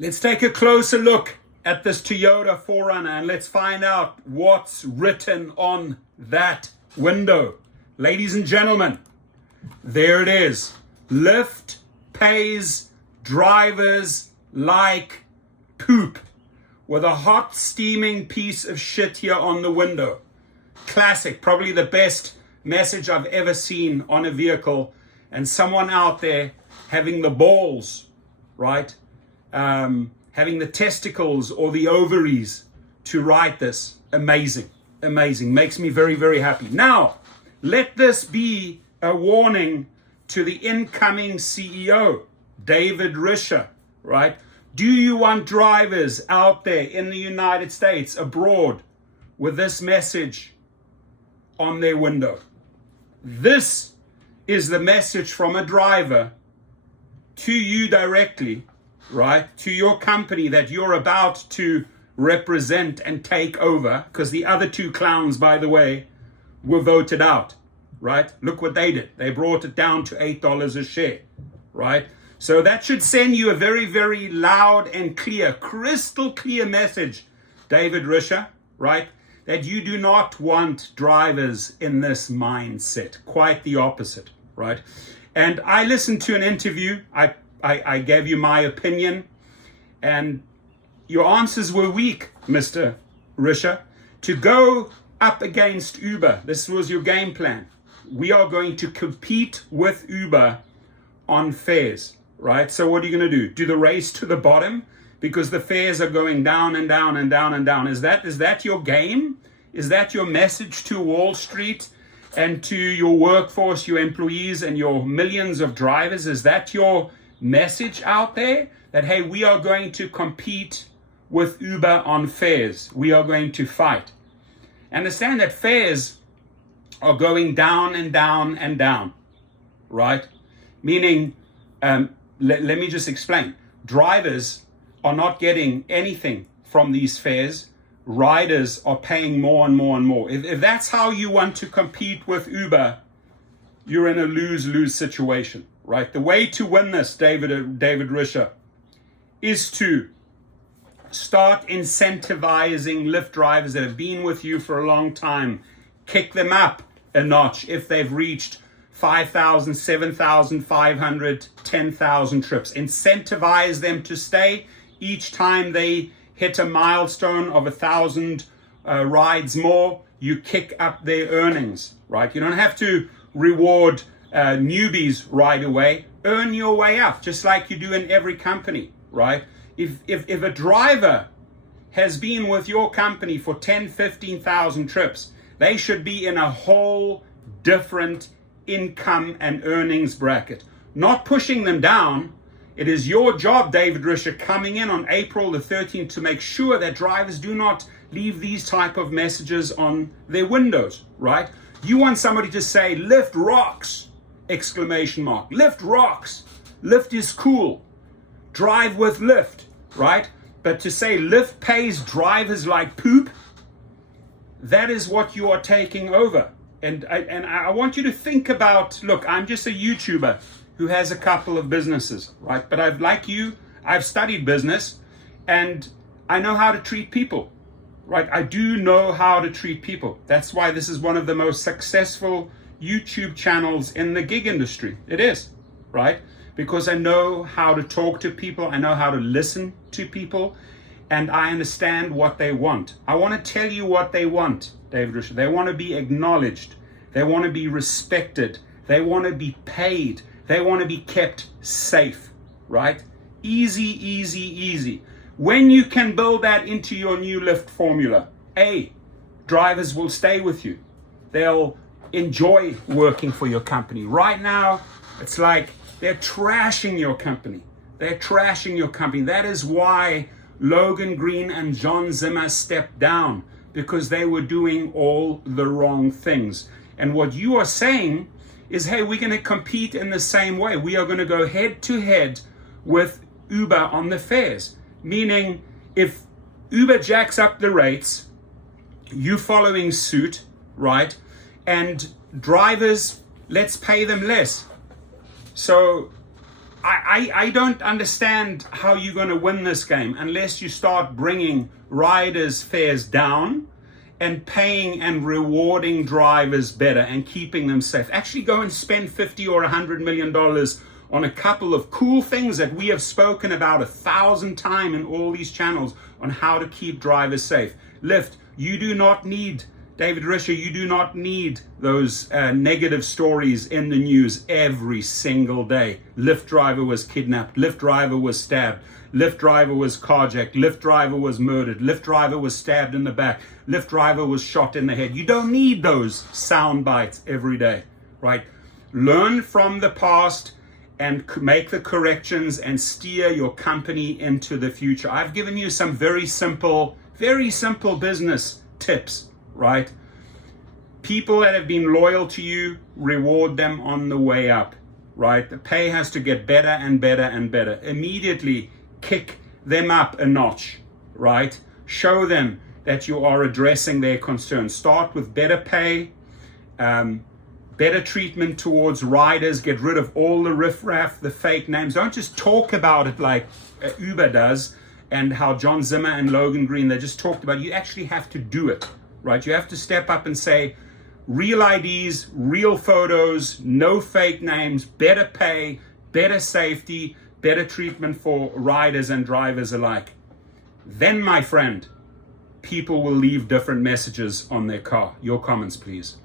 Let's take a closer look at this Toyota 4Runner and let's find out what's written on that window. Ladies and gentlemen, there it is. Lyft pays drivers like poop, with a hot steaming piece of shit here on the window. Classic, probably the best message I've ever seen on a vehicle, and someone out there having the balls, right? Having the testicles or the ovaries to write this. Amazing, amazing. Makes me very, very happy. Now, let this be a warning to the incoming CEO, David Risher, right? Do you want drivers out there in the United States, abroad, with this message on their window? This is the message from a driver to you directly, right? To your company that you're about to represent and take over, because the other two clowns, by the way, were voted out, right? Look what they did. They brought it down to $8 a share, right? So that should send you a very, very loud and clear, crystal clear message, David Risher, right? That you do not want drivers in this mindset. Quite the opposite, right? And I listened to an interview. I gave you my opinion, and your answers were weak, Mr. Risher. To go up against Uber, this was your game plan. We are going to compete with Uber on fares, right? So what are you going to do? Do the race to the bottom because the fares are going down and down and down and down? Is that your game? Is that your message to Wall Street and to your workforce, your employees, and your millions of drivers? Is that your message out there? That, hey, we are going to compete with Uber on fares. We are going to fight. Understand that fares are going down and down and down, right? Meaning, let me just explain. Drivers are not getting anything from these fares. Riders are paying more and more and more. If that's how you want to compete with Uber, you're in a lose-lose situation, right? The way to win this, David Risher, is to start incentivizing Lyft drivers that have been with you for a long time. Kick them up a notch if they've reached 5,000, 7,500, 10,000 trips. Incentivize them to stay. Each time they hit a milestone of 1,000 rides more, you kick up their earnings, right? You don't have to reward newbies right away. Earn your way up, just like you do in every company, right? If a driver has been with your company for 10, 15,000 trips, they should be in a whole different income and earnings bracket. Not pushing them down. It is your job, David Risher, coming in on April the 13th to make sure that drivers do not leave these type of messages on their windows, right? You want somebody to say, Lyft rocks, exclamation mark. Lyft rocks. Lyft is cool. Drive with Lyft, right? But to say Lyft pays drivers like poop, that is what you are taking over. And I want you to think about, look, I'm just a YouTuber who has a couple of businesses, right? But I've studied business and I know how to treat people, right? I do know how to treat people. That's why this is one of the most successful YouTube channels in the gig industry. It is, right? Because I know how to talk to people. I know how to listen to people. And I understand what they want. I want to tell you what they want, David Risher. They want to be acknowledged. They want to be respected. They want to be paid. They want to be kept safe, right? Easy, easy, easy. When you can build that into your new Lyft formula, drivers will stay with you. They'll enjoy working for your company. Right now, it's like they're trashing your company. They're trashing your company. That is why Logan Green and John Zimmer stepped down, because they were doing all the wrong things. And what you are saying is, hey, we're going to compete in the same way. We are going to go head to head with Uber on the fares. Meaning, if Uber jacks up the rates, you following suit, right? And drivers, let's pay them less. So I don't understand how you're going to win this game unless you start bringing riders' fares down and paying and rewarding drivers better and keeping them safe. Actually go and spend 50 or $100 million on a couple of cool things that we have spoken about 1,000 times in all these channels on how to keep drivers safe. Lyft, you do not need, David Risher, you do not need those negative stories in the news every single day. Lyft driver was kidnapped, Lyft driver was stabbed, Lyft driver was carjacked, Lyft driver was murdered, Lyft driver was stabbed in the back, Lyft driver was shot in the head. You don't need those sound bites every day, right? Learn from the past and make the corrections and steer your company into the future. I've given you some very simple business tips, right? People that have been loyal to you, reward them on the way up, right? The pay has to get better and better and better. Immediately kick them up a notch, right? Show them that you are addressing their concerns. Start with better pay, better treatment towards riders, get rid of all the riffraff, the fake names. Don't just talk about it like Uber does and how John Zimmer and Logan Green, they just talked about it. You actually have to do it, right? You have to step up and say, real IDs, real photos, no fake names, better pay, better safety, better treatment for riders and drivers alike. Then, my friend, people will leave different messages on their car. Your comments, please.